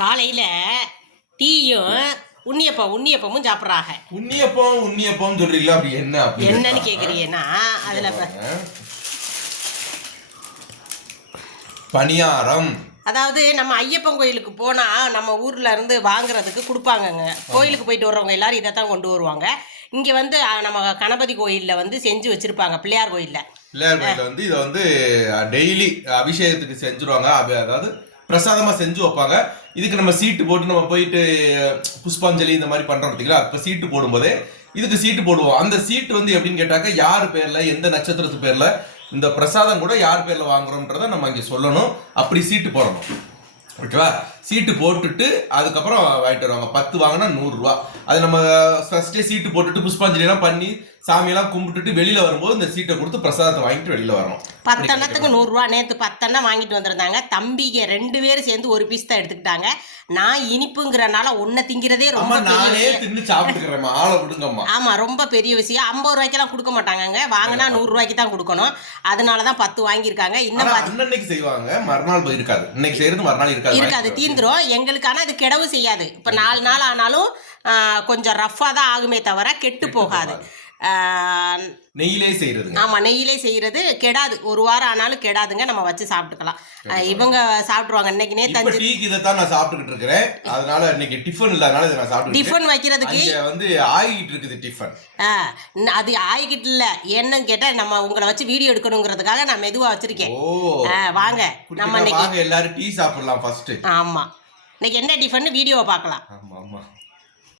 காலையில் டீயும் உண்ணியப்பமும் சாப்பிட்றாங்க. உண்ணியப்பம் சொல்றீங்களா? அப்படி என்னன்னு கேட்குறீங்கன்னா அதில் பணியாரம். அதாவது நம்ம ஐயப்பன் கோயிலுக்கு போனால் நம்ம ஊரில் இருந்து வாங்குறதுக்கு கொடுப்பாங்கங்க. கோயிலுக்கு போயிட்டு வர்றவங்க எல்லாரும் இதை தான் கொண்டு வருவாங்க. இங்கே வந்து நம்ம கணபதி கோயிலில் வந்து செஞ்சு வச்சுருப்பாங்க. பிள்ளையார் கோயிலில் வந்து இதை வந்து டெய்லி அபிஷேகத்துக்கு செஞ்சுருவாங்க. அதாவது பிரசாதமாக செஞ்சு வைப்பாங்க. இதுக்கு நம்ம சீட்டு போட்டு நம்ம போயிட்டு புஷ்பாஞ்சலி இந்த மாதிரி பண்ணுறோம் பார்த்தீங்களா? அப்போ சீட்டு போடும்போதே இதுக்கு சீட்டு போடுவோம். அந்த சீட்டு வந்து எப்படின்னு கேட்டாக்க யார் பேரில், எந்த நட்சத்திரத்து பேரில் இந்த பிரசாதம் கூட யார் பேரில் வாங்குறோன்றதை நம்ம இங்கே சொல்லணும். அப்படி சீட்டு போடணும். ஓகேவா? சீட்டு போட்டுட்டு அதுக்கப்புறம் வாங்கிட்டு வருவாங்க. 10 வாங்கினா 100 ரூபா. அது நம்ம ஃபர்ஸ்டே சீட்டு போட்டுட்டு புஷ்பாஞ்சலிலாம் பண்ணி சாமியெல்லாம் கும்பிட்டுட்டு வெளியில வரும்போது இந்த சீட்டை கொடுத்து பிரசாதத்தை வாங்கிட்டு வெளியில வரணும். 10 எண்ணத்துக்கு 100 ரூபா. நேற்று 10 எண்ணம் வாங்கிட்டு வந்திருந்தாங்க. தம்பிங்க 2 பேரும் சேர்ந்து ஒரு பீஸ் தான் எடுத்துக்கிட்டாங்க. நான் இனிப்புங்கிறனால ஒன்றை திங்கிறதே ரொம்ப நானே தின்னு சாப்பிட்டுக்கிறேன். ஆளை விடுங்கம்மா. ஆமா, ரொம்ப பெரிய விஷயம். 50 ரூபாய்க்கெல்லாம் கொடுக்க மாட்டாங்க. வாங்கினா 100 ரூபாய்க்கு தான் கொடுக்கணும். அதனாலதான் 10 வாங்கியிருக்காங்க. இன்னும் அன்னைக்கு செய்வாங்க, மறுநாள் இருக்காது. இன்னைக்கு செய்யறது மறுநாள் இருக்காது, தீந்துரும் எங்களுக்கு. ஆனா அது கெடவு செய்யாது. இப்ப 4 நாள் ஆனாலும் கொஞ்சம் ரஃபா தான் ஆகுமே தவிர கெட்டு போகாது. நெய்யிலே செய்யறது. ஆமா, நெய்யிலே செய்யறது கெடாது. 1 வாரம் ஆனாலும் கெடாதுங்க. நம்ம வச்சு சாப்பிட்டுக்கலாம். இவங்க சாப்பிடுவாங்க. இன்னைக்கு நேத்து டீக்கு இதை தான் நான் சாப்பிட்டுக்கிட்டு இருக்கிறேன். அதனால இன்னைக்கு டிஃபன் இல்லாதனால இதை நான் சாப்பிட்டு டிஃபன் வைக்கிறதுக்கு வந்து ஆகிட்டு இருக்குது டிஃபன். அது ஆகிட்டு இல்ல. என்னன்னு கேட்டா நம்ம உங்களை வச்சு வீடியோ எடுக்கணுங்கிறதுக்காக நான் மெதுவா வச்சிருக்கேன். வாங்க நம்ம எல்லாரும் டீ சாப்பிடலாம் ஃபர்ஸ்ட். ஆமா, இன்னைக்கு என்ன டிஃபன் வீடியோவை பார்க்கலாம். ஆமா ஆமா.